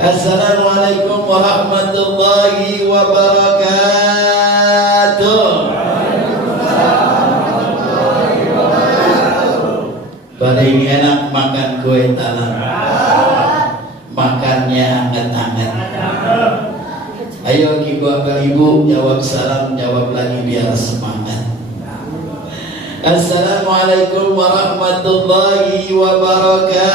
Assalamualaikum warahmatullahi wabarakatuh. Paling enak makan kue talam, makannya hangat-hangat. Ayo ibu jawab salam, jawab lagi biar semangat. Assalamualaikum warahmatullahi wabarakatuh.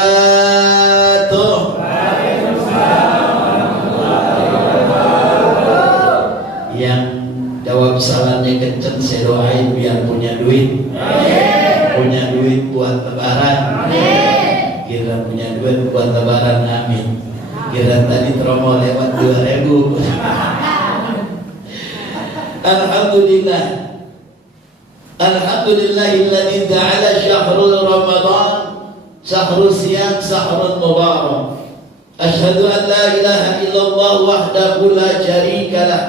Yang jawab salamnya kenceng saya doain biar punya duit. Punya duit buat lebaran. Kira punya duit buat lebaran, amin. Kira tadi promo lewat 2000. Alhamdulillah. Alhamdulillahilladzi ja'ala syahrul Ramadan syahrul siyam syahrul mubarak. Asyhadu an la ilaha illallah wahdahu la syarika lah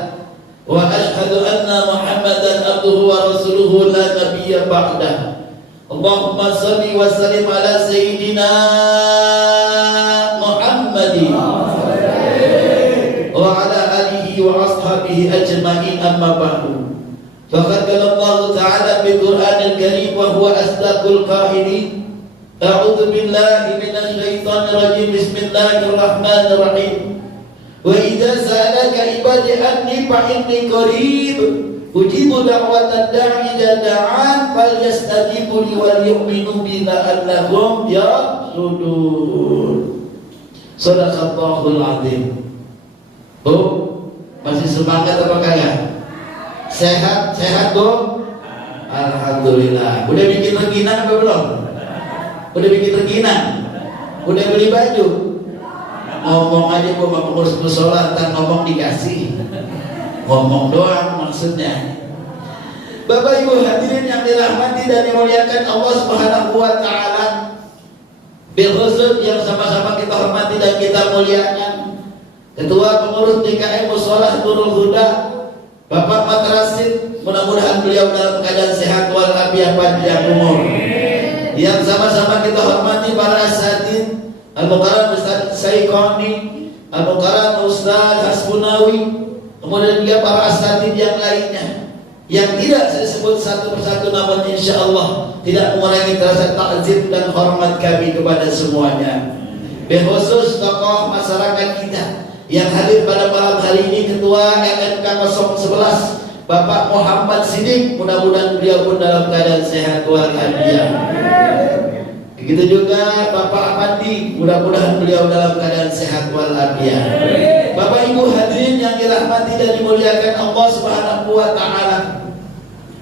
wa asyhadu anna Muhammadan abduhu wa rasuluhu la nabiyya ba'dah. Allahumma shalli wa sallim ala sayyidina Muhammadin wa ala alihi wa ashabihi ajma'in, amma ba'du. Faqad qala Allah Ta'ala bil Qur'anil Karim wa huwa asdaqul qailin. A'udzu billahi minasy syaithanir rajim. Bismillahirrahmanirrahim. Wa idza sa'alaka ibadi anni fa inni qarib ujibu da'watad da'i idza da'an falyastajibu li wal yu'minu bi la'allahum yarshudun. Shadaqallahul azim. Masih semangat apa kagak? Sehat Bu? Alhamdulillah. Udah bikin rengginang apa belum? Udah bikin rengginang? Udah beli baju? Ngomong aja Bu, sama pengurus mushola, ntar ngomong dikasih. Ngomong doang maksudnya. Bapak Ibu hadirin yang dirahmati dan dimuliakan Allah Subhanahu wa Ta'ala, bil khusus yang sama-sama kita hormati dan kita muliakan, Ketua Pengurus DKM Musholah Nurul Huda Bapak Matrasid, mudah-mudahan beliau dalam keadaan sehat walafiat panjang umur. Yang sama-sama kita hormati para asatidz, Al-Mukarram Ustaz Saikoni, Al-Mukarram Ustaz Hasbunawi, kemudian juga para asatidz yang lainnya yang tidak saya sebut satu persatu, namun insya Allah tidak mengurangi rasa takzim dan hormat kami kepada semuanya. Khusus tokoh masyarakat kita yang hadir pada malam hari ini, Ketua MMK 011 Bapak Muhammad Siddiq, mudah-mudahan beliau pun dalam keadaan sehat walafiat. Begitu juga Bapak Apandi, mudah-mudahan beliau dalam keadaan sehat walafiat. Bapak Ibu hadirin yang dirahmati dan dimuliakan Allah Subhanahu wa Ta'ala,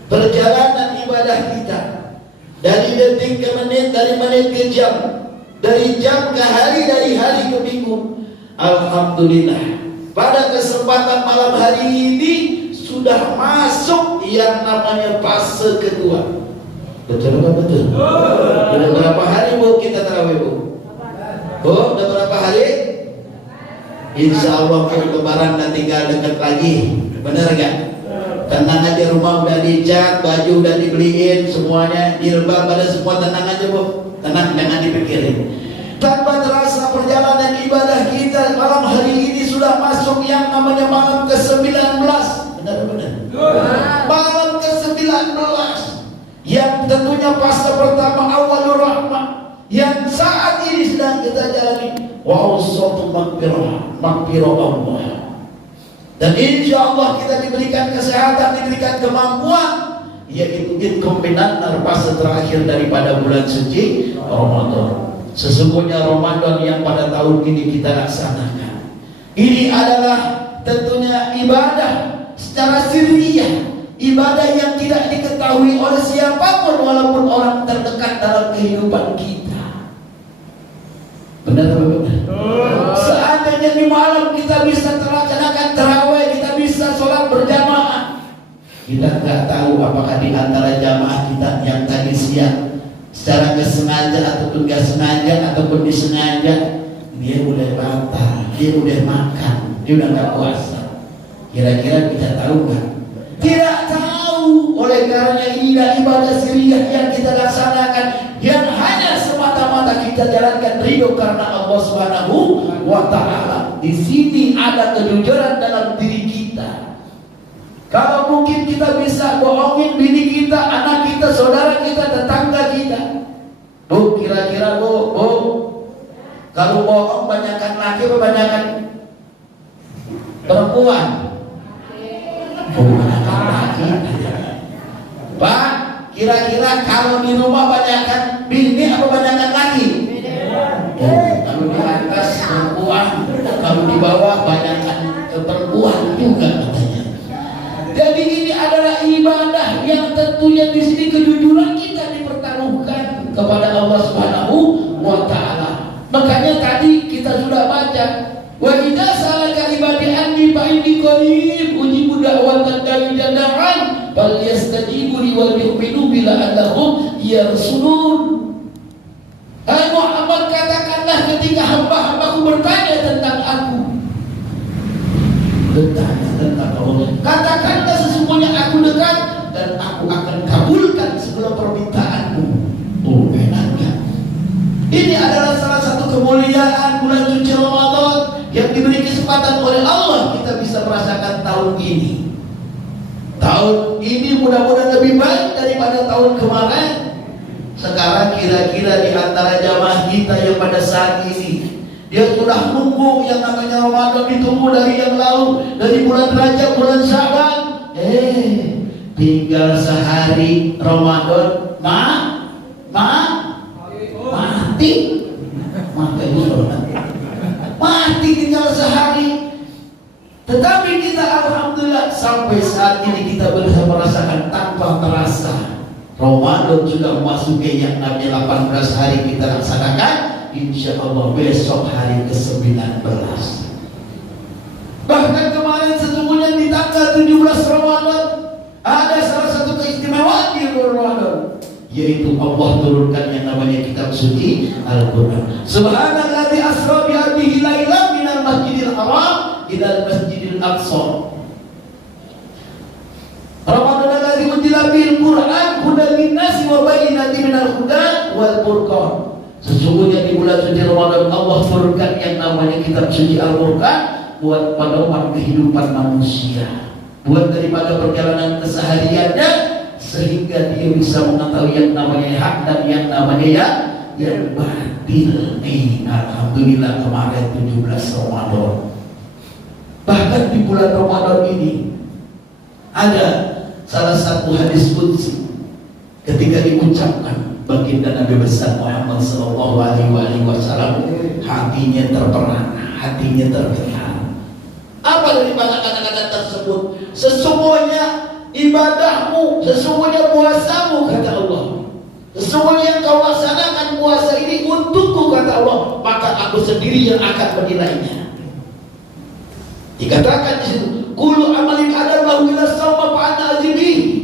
perjalanan ibadah kita dari detik ke menit, dari menit ke jam, dari jam ke hari, dari hari ke minggu, alhamdulillah pada kesempatan malam hari ini sudah masuk yang namanya fase kedua. Betul kan? Betul. Udah berapa hari Bu kita tarawih Bu? Udah berapa hari? Insya Allah ke lebaran nanti tinggal dekat lagi. Bener gak? Tenang aja, rumah udah dicat, baju udah dibeliin, semuanya direbah pada semua. Tenang aja Bu, tenang, jangan dipikirin. Tanpa terasa perjalanan ibadah kita malam hari ini sudah masuk yang namanya malam ke-19. Benar-benar malam ke-19 yang tentunya fase pertama awalur rahmah yang saat ini sedang kita jalani, wa usatu maghfirah Allah. Dan insya Allah kita diberikan kesehatan, diberikan kemampuan, yaitu kombinat fase terakhir daripada bulan suci Ramadan. Sesungguhnya Ramadan yang pada tahun ini kita laksanakan, ini adalah tentunya ibadah secara sirriyah, ibadah yang tidak diketahui oleh siapapun walaupun orang terdekat dalam kehidupan kita. Benar atau benar? Seandainya di malam kita bisa melaksanakan tarawih, kita bisa sholat berjamaah, kita nggak tahu apakah di antara jamaah kita yang tadi siang secara kesengaja ataupun gak sengaja ataupun disengaja dia udah batal, dia udah makan, dia udah gak puasa. Kira-kira kita tahu gak? Tidak tahu. Oleh karena inilah ibadah sirriyah yang kita laksanakan, yang hanya semata-mata kita jalankan ridho karena Allah Subhanahu wa Ta'ala. di sini ada kejujuran dalam diri kita. Kalau mungkin kita bisa bohongin bini kita, anak kita, saudara kita, tetangga kita. Bu, kira-kira bu, kalau bohong banyakkan laki atau banyakkan perempuan? Banyakkan laki. Pak, kira-kira kalau di rumah banyakkan bini atau banyakkan laki? Kalau di atas perempuan, kalau di bawah banyakkan perempuan juga katanya. Jadi ini adalah ibadah yang tentunya di sini kejujuran kita dipertaruhkan kepada Allah Subhanahu wa taala. Makanya tadi kita sudah baca, wa idza salaka ibadi anni fa inni qarib ujibu da'watan da'i da'an bal yastajibu li wal yu'minu bila annahum yarsulun. Hai Muhammad, katakanlah ketika hamba-hambaku bertanya tentang aku, bertanya tentang Allah, katakanlah sesungguhnya aku dekat dan aku akan kabulkan segala permintaanmu. Oh, enaknya. Ini adalah salah satu kemuliaan bulan suci Ramadan yang diberi kesempatan oleh Allah kita bisa merasakan tahun ini. Tahun ini mudah-mudahan lebih baik daripada tahun kemarin. Sekarang kira-kira di antara jamaah kita yang pada saat ini dia sudah nunggu yang namanya Ramadan, ditunggu dari yang lalu, dari bulan Rajab, bulan Syaban. Tinggal sehari Ramadan mati tinggal sehari. Tetapi kita alhamdulillah sampai saat ini kita bisa merasakan tanpa terasa Ramadan sudah memasuki yang namanya 18 hari kita laksanakan. Insya Allah besok hari ke-19. Bahkan kemarin sesungguhnya di tanggal 17 Ramadan ada salah satu keistimewaan di bulan Ramadan, yaitu Allah turunkan yang namanya kitab suci Al-Quran. Subhanalladzi asra bi 'abdihi lailan minal masjidil haram ilal masjidil aqsa. Ramadan alladzi unzila fihil Qur'an hudan lin-nasi wa bayyinatin minal huda wal furqan. Sesungguhnya di bulan suci Ramadan Allah turunkan yang namanya kitab suci Al-Quran buat pedoman kehidupan manusia, buat daripada perjalanan kesehariannya, sehingga dia bisa mengetahui yang namanya hak dan yang namanya yang batil. Alhamdulillah kemarin 17 Ramadan. Bahkan di bulan Ramadan ini ada salah satu hadis qudsi ketika diucapkan baginda Nabi besar Muhammad sallallahu alaihi wasallam, hatinya terperana, hatinya tergetar. Apa daripada kata-kata tersebut? Sesungguhnya ibadahmu, sesungguhnya puasamu, kata Allah, sesungguhnya yang kau laksanakan puasa ini untukku, kata Allah, maka aku sendiri yang akan menilainya. Dikatakan di situ, kullu amalin adallahu ila sawma fa'ana azibi.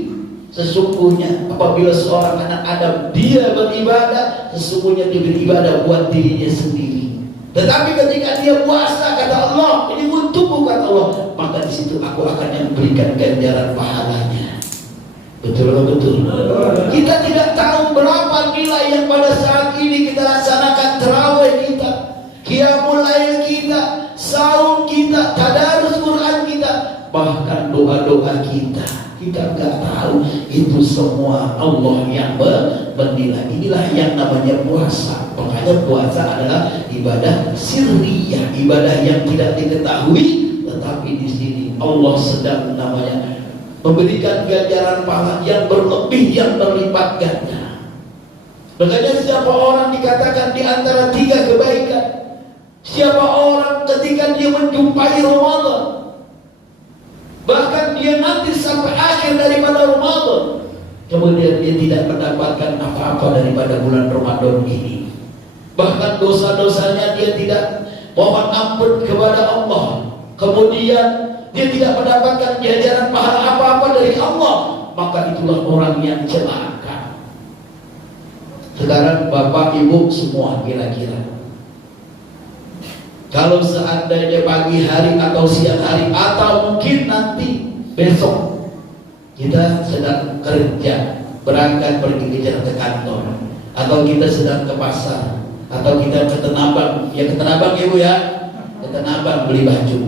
Sesungguhnya apabila seorang anak Adam dia beribadah, sesungguhnya dia beribadah buat dirinya sendiri. Tetapi ketika dia puasa, kata Allah, ini untukku, kata Allah, maka di situ aku akan yang berikan ganjaran pahalanya. Betul. Kita tidak tahu berapa nilai yang pada saat ini kita laksanakan tarawih kita, qiyamul lail kita, saum kita, tadarus Quran kita, bahkan doa-doa kita. Kita nggak tahu itu semua Allah yang menilai. Inilah yang namanya puasa. Makanya puasa adalah ibadah sirriyah, ibadah yang tidak diketahui, tetapi di sini Allah sedang namanya memberikan ganjaran pahala yang berlebih, yang berlipat ganda. Makanya siapa orang dikatakan di antara 3 kebaikan, siapa orang ketika dia menjumpai Ramadan, bahkan dia nanti sampai akhir daripada Ramadan, kemudian dia tidak mendapatkan apa-apa daripada bulan Ramadan ini, bahkan dosa-dosanya dia tidak mohon ampun kepada Allah, kemudian dia tidak mendapatkan ganjaran pahala apa-apa dari Allah, maka itulah orang yang celaka. Sekarang Bapak Ibu semua, kira-kira kalau seandainya pagi hari atau siang hari atau mungkin nanti besok kita sedang kerja, berangkat pergi ke kantor, atau kita sedang ke pasar, atau kita ke Tanabang, ya ke Tanabang Ibu ya, Abang beli baju.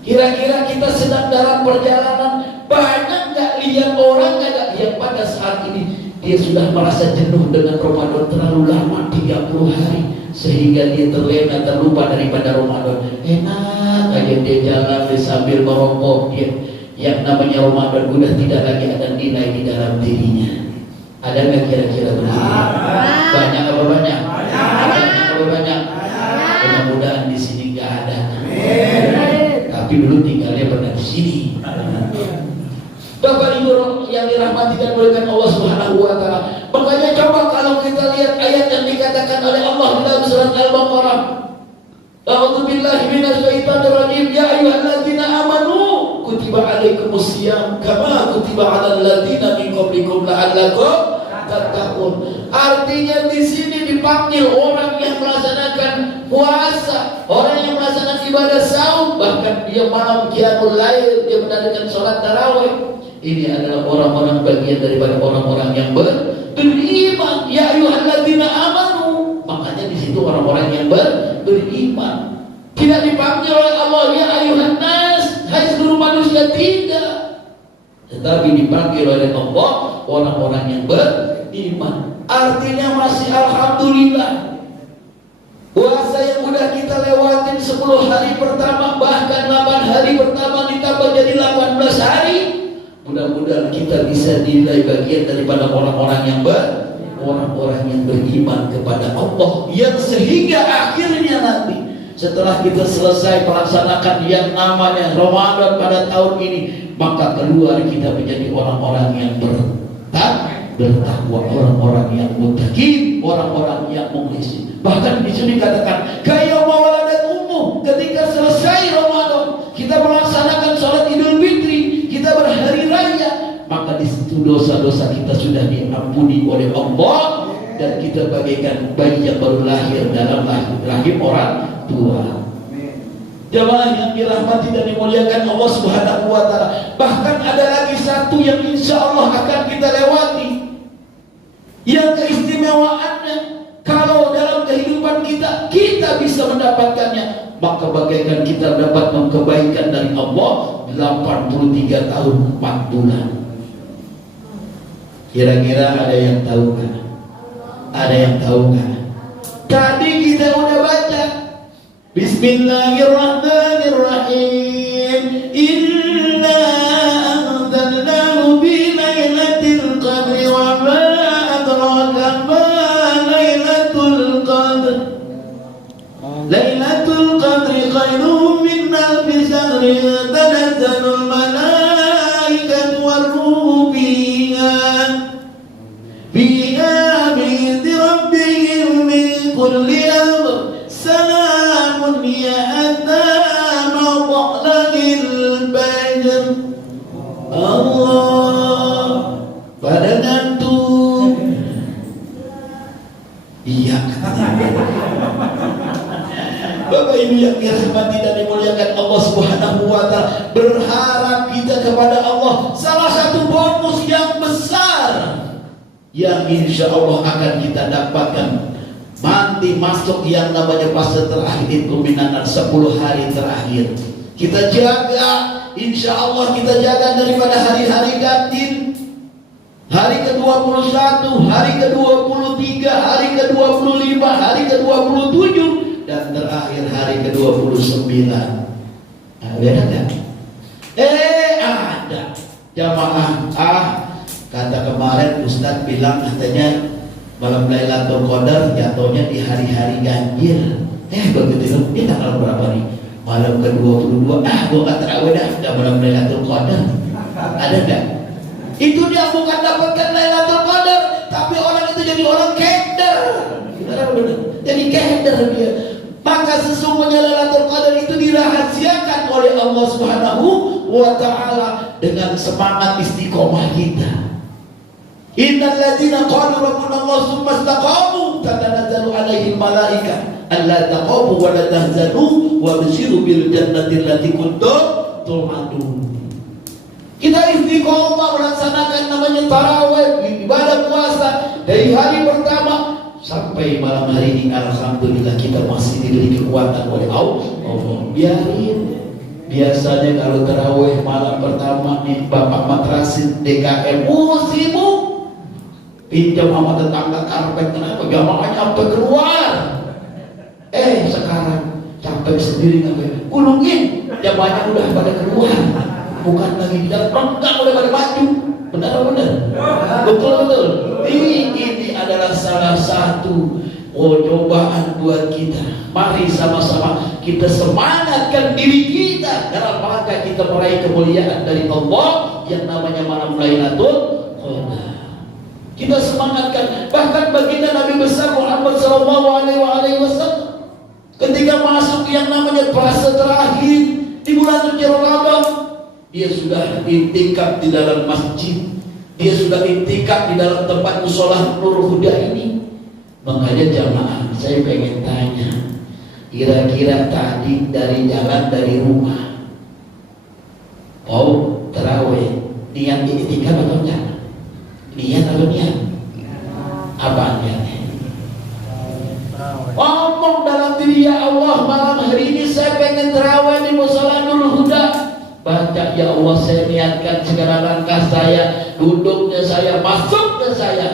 Kira-kira kita sedang dalam perjalanan, banyak nggak lihat orang nggak yang pada saat ini dia sudah merasa jenuh dengan Ramadan terlalu lama 30 hari sehingga dia terlena terlupa daripada Ramadan. Enak aja dia jalan sambil merokok, dia yang namanya Ramadan udah tidak lagi ada nilai di dalam dirinya. Ada nggak kira-kira begitu? Banyak apa banyak? Banyak apa banyak? Mudah-mudahan di sini nggak ada. Tapi dulu tinggalnya pernah di sini. Bapak Ibu yang dirahmati dan dimuliakan Allah Subhanahu wa taala. Makanya coba kalau kita lihat ayat yang dikatakan oleh Allah dalam surat Al-Baqarah. A'udzubillahi minasyaitonir rajim. Ya ayyuhalladzina amanu kutiba alaikumusiyam kama kutiba 'alal ladzina min qablikum la'allakum tattaqun. Artinya di sini dipanggil orang yang melaksanakan puasa, orang yang melaksanakan ibadah saum, bahkan dia malam qiyamul lail, dia mendirikan salat tarawih. Ini adalah orang-orang bagian daripada orang-orang yang beriman. Ya ayyuhalladzina amanu. Makanya di situ orang-orang yang beriman. Tidak dipanggil oleh Allah ya ayyuhan nas, hai seluruh manusia, tidak. Tetapi dipanggil oleh Allah orang-orang yang beriman. Artinya masih alhamdulillah. Puasa yang udah kita lewatin 10 hari pertama, bahkan 8 hari pertama ditambah jadi 18 hari. Mudah-mudahan kita bisa dinilai bagian daripada orang-orang yang beriman kepada Allah, yang sehingga akhirnya nanti setelah kita selesai melaksanakan yang namanya Ramadan pada tahun ini, maka keluar kita menjadi orang-orang yang bertakwa, orang-orang yang muttaqin, orang-orang yang mukhlis. Bahkan di sini dikatakan kayak waladat umum, ketika selesai Ramadan kita melaksanakan sholat Idul Fitri, kita berhari raya, maka di situ dosa-dosa kita sudah diampuni oleh Allah dan kita bagaikan bayi yang baru lahir dalam rahim orang tua. Jamaah yang dirahmati dan dimuliakan Allah Subhanahu wa taala. Bahkan ada lagi satu yang insya Allah akan kita lewati, yang keistimewaannya kalau dalam kehidupan kita bisa mendapatkannya, maka bagaikan kita dapat kebaikan dari Allah 83 tahun 4 bulan. Kira-kira ada yang tahu kan? Ada yang tahu kan? Tadi kita udah baca Bismillahirrahmanirrahim. Inna anzalnahu bi lailatul qadri wa ma adraka ma lailatul qadr. Lailatul qadri khairum min alfi shahrin tanazzalul malaikatu war-ruhu fiha bi'izni rabbihim min kulli amr. Salamun ya hatta matla'il fajr. Allah pada ngantuk. Iya. Bapak Ibu yang dirahmati dan dimuliakan Allah Subhanahu wa taala, berharap kita kepada Allah salah satu bonus yang besar yang insya Allah akan kita dapatkan nanti masuk yang namanya fase terakhir itu minanan 10 hari terakhir. Kita jaga, insya Allah kita jaga daripada hari-hari ganjil, hari ke-21, hari ke-23, hari ke-25, hari ke-27, dan terakhir hari ke-29. Ada enggak? Ada. Jamaah, kata kemarin Ustadz bilang katanya malam Lailatul Qadar jatuhnya di hari-hari ganjil. Begitu ini tanggal berapa nih? Malam ke-22. Gua enggak terawih dah, udah malam Lailatul Qadar. Ada enggak? Itu dia bukan dapatkan Lailatul Qadar, tapi orang itu jadi orang keder. Jadi keder dia. Maka sesungguhnya Lailatul Qadar itu dirahasiakan oleh Allah Subhanahu wa taala dengan semangat istiqomah kita. Innal ladzina qalu rabbuna Allah tsumma istaqamu tatanazzalu alaihim malaikah alla taqamu wa la tahzanu wa basyiru bil jannati allati kuntum tu'adun. Kita istiqomah melaksanakan namanya tarawih, ibadah puasa dari hari pertama sampai sampai malam hari ini alhamdulillah kita masih diberi kekuatan oleh Allah. Biarin. Biasanya kalau tarawih malam pertama nih Bapak matrasin DKM sibuk, pinjam sama tetangga karpet, kenapa jamaahnya sampai keluar. Sekarang capek sendiri ngapain? Gulungin, jamaahnya udah pada keluar, bukan lagi di dalam, enggak udah pada maju. Benar? Betul. Ini adalah salah satu cobaan buat kita. Mari sama-sama kita semangatkan diri kita dalam rangka kita meraih kemuliaan dari Allah yang namanya malam Lailatul Qadar. Kita semangatkan. Bahkan baginda Nabi besar Muhammad SAW ketika masuk yang namanya puasa terakhir di bulan suci Ramadan, dia sudah intikaf di dalam masjid, dia sudah intikaf di dalam tempat mushola Nur Huda ini. Makanya jamaah, saya pengen tanya, kira-kira tadi dari jalan dari rumah tarawih niat intikaf atau enggak? Niat atau niat? Apa niatnya? Ngomong dalam diri, ya Allah, malam hari ini saya pengen tarawih di mushola Nur Huda. Baca, ya Allah, saya niatkan segala langkah saya, duduknya saya, masuknya saya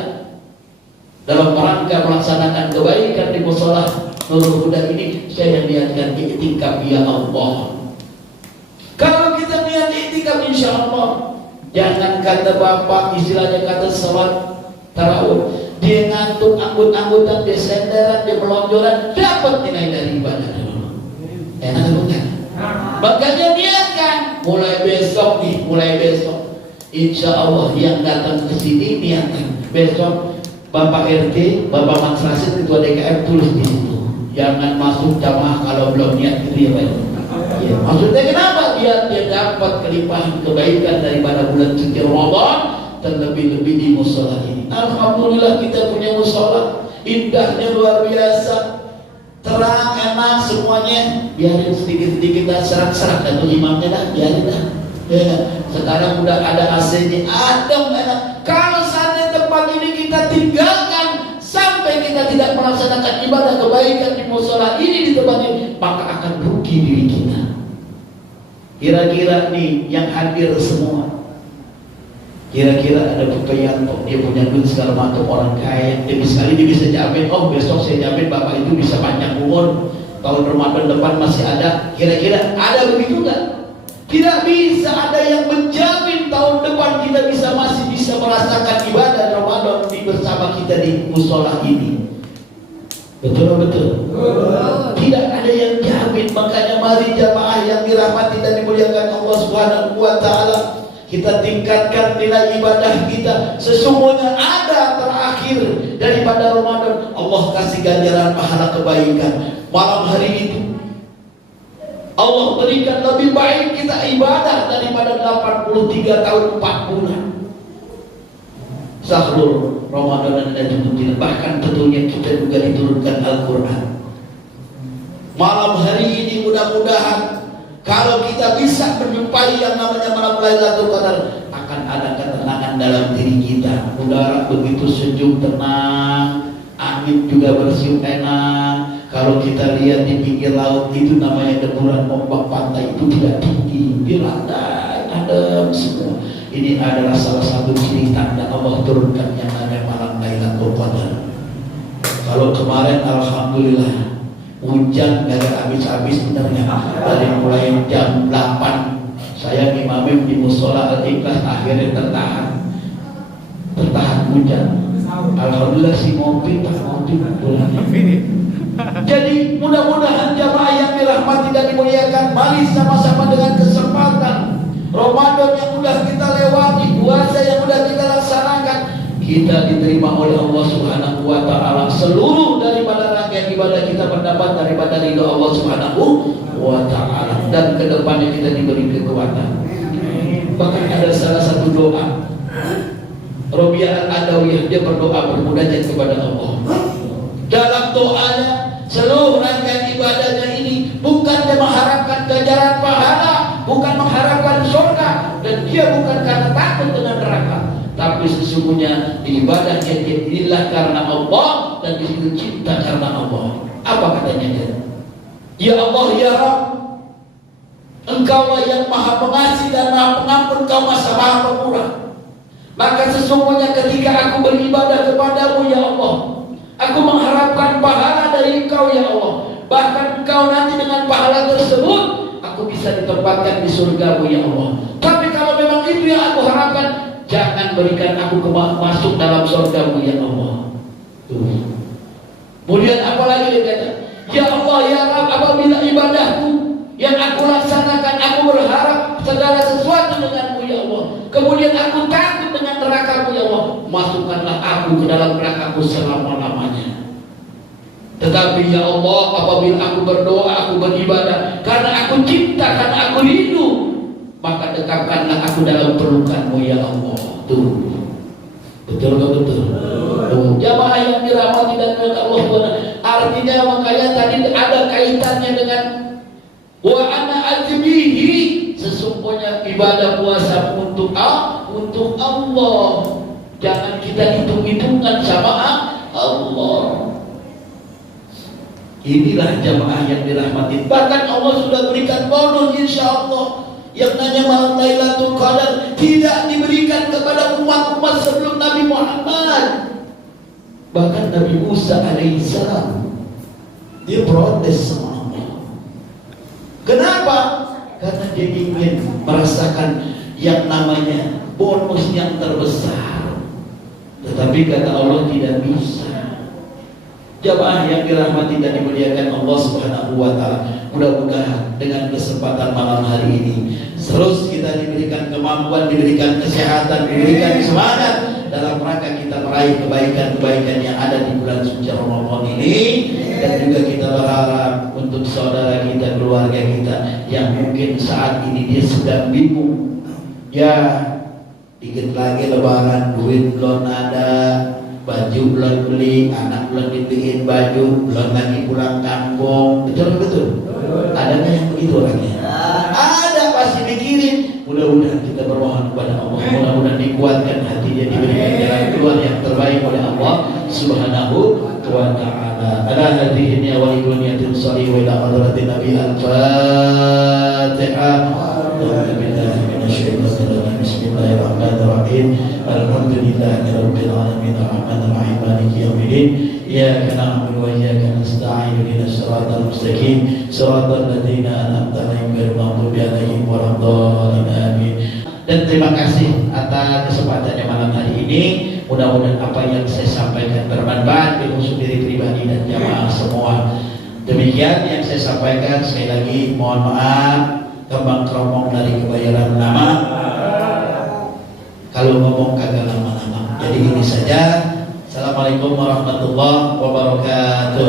dalam rangka melaksanakan kebaikan di mushola Nurul Huda ini, saya niatkan iktikaf ya Allah. Kalau kita niat iktikaf, insya Allah, jangan kata bapak, istilahnya kata sholat tarawih, dia ngantuk, anggut-anggutan, dia senderan, dia melonjoran, dapat nilai dari ibadah. Enak bukan? Makanya niatkan, mulai besok, insya Allah yang datang ke sini niatkan besok. Bapak RT, Bapak Mansrasid, Ketua DKM tulis di situ, jangan masuk jamaah kalau belum niat gitu ya Pak. Ya, maksudnya kenapa? Dia dapat kelimpahan kebaikan daripada bulan suci Ramadan, terlebih-lebih di mushola ini. Alhamdulillah kita punya mushola, indahnya luar biasa, terang, enak semuanya. Biarin sedikit-sedikit dah serak-serak dan imamnya dah, biarin dah. Ya, sekarang udah ada AC-nya, adem, enak. Kalau saatnya tempat ini kita tinggalkan sampai kita tidak melaksanakan ibadah kebaikan di mushola ini, di tempat ini, maka akan rugi diri kita. Kira-kira nih yang hadir semua, kira-kira ada Putoyanto, dia punya duit segala macam, orang kaya, dia bisa jamin, besok saya jamin bapak itu bisa panjang umur, tahun Ramadan depan masih ada. Kira-kira ada begitu nggak? Tidak bisa ada yang menjamin tahun depan kita masih bisa merasakan ibadah Ramadan bersama kita di mushola ini. Betul. Tidak ada yang jamin. Makanya mari jamaah yang dirahmati dan dimuliakan Allah Subhanahu wa Ta'ala, kita tingkatkan nilai ibadah kita. Sesungguhnya ada terakhir daripada Ramadan, Allah kasih ganjaran pahala kebaikan. Malam hari itu Allah berikan lebih baik kita ibadah daripada 83 tahun 4 bulan. Sahrul Ramadan dan Jum'at, bahkan tentunya kita juga diturunkan Al-Quran. Malam hari ini mudah-mudahan kalau kita bisa menjumpai yang namanya malam Lailatul Qadar, akan ada ketenangan dalam diri kita. Udara begitu sejuk, tenang, angin juga bersiul enak. Kalau kita lihat di pinggir laut itu namanya deburan ombak pantai itu tidak tinggi, di landai, adem semua. Ini adalah salah satu ciri tanda Allah turunkan yang namanya malam Lailatul Qadar. Kalau kemarin alhamdulillah hujan gak habis-habis benernya, dari mulai jam 8 saya ngimamim di mushola Al-Ikhlas, akhirnya tertahan hujan. Alhamdulillah si ngopi Jadi mudah-mudahan jamaah yang dirahmati dan dimuliakan, mari sama-sama dengan kesempatan Ramadan yang sudah kita lewati, puasa yang sudah kita laksanakan, kita diterima oleh Allah Subhanahu wa Ta'ala. Seluruh daripada rangkaian ibadah kita mendapat daripada ridho Allah Subhanahu wa Ta'ala, dan kedepannya kita diberi kekuatan. Bahkan ada salah satu doa Robiah Al-Adawiyah, dia berdoa bermunajat kepada Allah. Dalam doanya, seluruh rangkaian ibadahnya ini bukan dia mengharapkan ganjaran pahala, bukan mengharapkan surga, dan dia bukan karena takut dengan neraka, tapi sesungguhnya ibadahnya inilah karena Allah dan di situ cinta karena Allah. Apa katanya dia? Ya Allah ya Rabb, Engkaulah yang maha pengasih dan maha pengampun, Engkau maha pemurah. Maka sesungguhnya ketika aku beribadah kepadamu ya Allah, aku mengharapkan pahala dari Engkau ya Allah. Bahkan Engkau nanti dengan pahala tersebut aku bisa ditempatkan di surgamu ya Allah. Tapi kalau memang itu yang aku harapkan, jangan berikan aku masuk dalam surgamu ya Allah. Tuh. Kemudian apalagi dia kata, ya Allah ya Rabb, apabila ibadahku yang aku laksanakan, aku berharap segala sesuatu denganmu ya Allah. Kemudian aku takut dengan nerakamu ya Allah, masukkanlah aku ke dalam nerakamu selama-lamanya. Tetapi ya Allah, apabila aku berdoa, aku beribadah karena aku cinta, karena aku rindu, maka dekatkanlah aku dalam pelukanmu ya Allah. Tuh, betul gak betul? Tuh, jamaah yang dirahmati dan oleh Allah Subhanahu. Artinya makanya tadi ada kaitannya dengan wa ana ajbihi, sesungguhnya ibadah puasa untuk Allah. Jangan kita hitung-hitungan sama Allah. Inilah jamaah yang dirahmati. Bahkan Allah sudah berikan bonus insya Allah. Yang nanya malam Lailatul Qadar tidak diberikan kepada umat-umat sebelum Nabi Muhammad. Bahkan Nabi Musa alaihissalam dia protes sama Allah. Kenapa? Karena dia ingin merasakan yang namanya bonus yang terbesar. Tetapi kata Allah tidak bisa. Jamaah yang dirahmati dan dimuliakan Allah Subhanahu wa taala, mudah-mudahan dengan kesempatan malam hari ini terus kita diberikan kemampuan, diberikan kesehatan, diberikan semangat dalam rangka kita meraih kebaikan-kebaikan yang ada di bulan suci Ramadan ini. Dan juga kita berharap untuk saudara kita, keluarga kita yang mungkin saat ini dia sedang bingung, ya dikit lagi lebaran, duit belum ada, baju belum beli, anak belum dibeliin baju, belum lagi pulang kampung. Betul? Adakah yang begitu orangnya? Ada, pasti mikirin. Mudah-mudahan kita bermohon kepada Allah, mudah-mudahan dikuatkan hati dia, diberikan jalan keluar yang terbaik oleh Allah Subhanahu wa ta'ala. Ala hadhihi wa likulliyatin salih wa ila hadratin Nabi al-Fatihah. Bismillahirrahmanirrahim. Alhamdulillahirabbil alamin arrahmanir rahim maliki yaumiddin. Iyyaka na'budu wa iyyaka nasta'in ihdinas siratal mustaqim siratal ladzina an'amta 'alaihim ghairil maghdubi 'alaihim waladdallin amin. Dan terima kasih atas kesempatannya malam hari ini. Mudah-mudahan apa yang saya sampaikan bermanfaat untuk diri pribadi dan jamaah semua. Demikian yang saya sampaikan. Sekali lagi mohon maaf kembang keromong dari kebayaran nama. Kalau ngomong kagak lama-lama. Jadi ini saja. Assalamualaikum warahmatullahi wabarakatuh.